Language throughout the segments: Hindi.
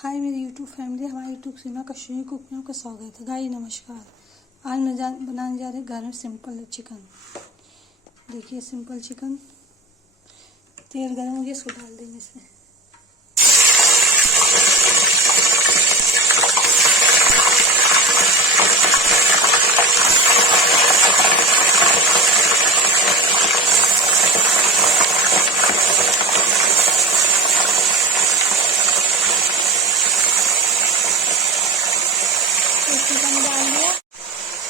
हाय मेरी यूट्यूब फैमिली, हमारे यूट्यूब सीमा कश्मीरी कुक में आपका स्वागत है। गाइस नमस्कार। आज मैं बनाने जा रही घर में सिंपल चिकन। देखिए सिंपल चिकन। तेल गर्म हो गया, इसको डाल देंगे इसमें। चिकन डाल दिया।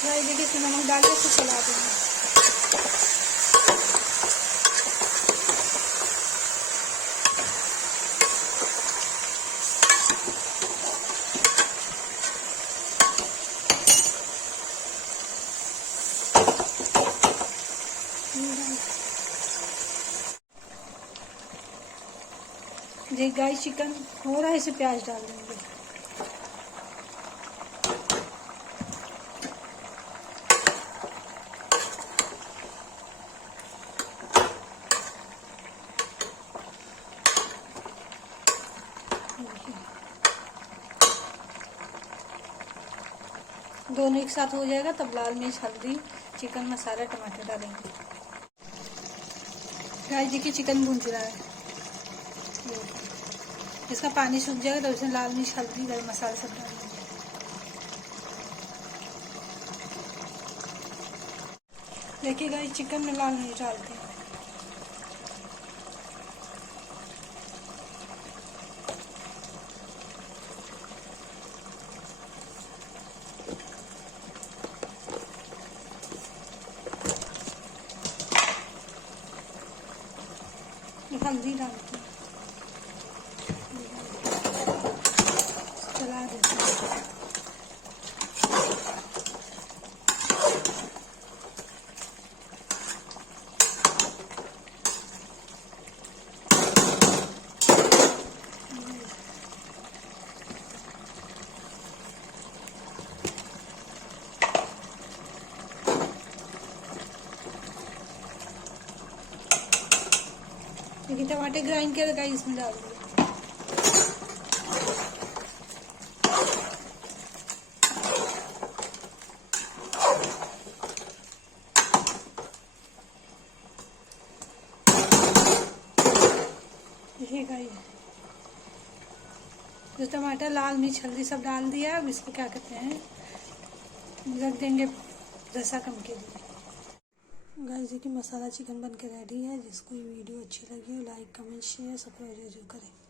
गाइस देखिए इसमें नमक डाल के इसको चला देंगे। जी गाइस चिकन हो रहा है, इसे प्याज डाल देंगे। दोनों एक साथ हो जाएगा तब लाल मिर्च, हल्दी, चिकन मसाला, टमाटर डालेंगे। गाइस देखिए चिकन भून रहा है। इसका पानी सूख जाएगा तब इसमें लाल मिर्च, हल्दी, गरम मसाला सब डालेंगे। देखिए गाइस चिकन में लाल मिर्च डालते हैं। हल्दी डालते हैं, चला देते हैं। देखिए टमाटर ग्राइंड करके इसमें डाल दिया। देखिए गाइस जो टमाटर, लाल मिर्च, हल्दी सब डाल दिया। अब इसको क्या कहते हैं, रख देंगे रसा कम के लिए। गाइस देखिए मसाला चिकन बन के रेडी है। जिसको ये वीडियो अच्छी लगी हो लाइक, कमेंट, शेयर, सब्सक्राइब जरूर करें।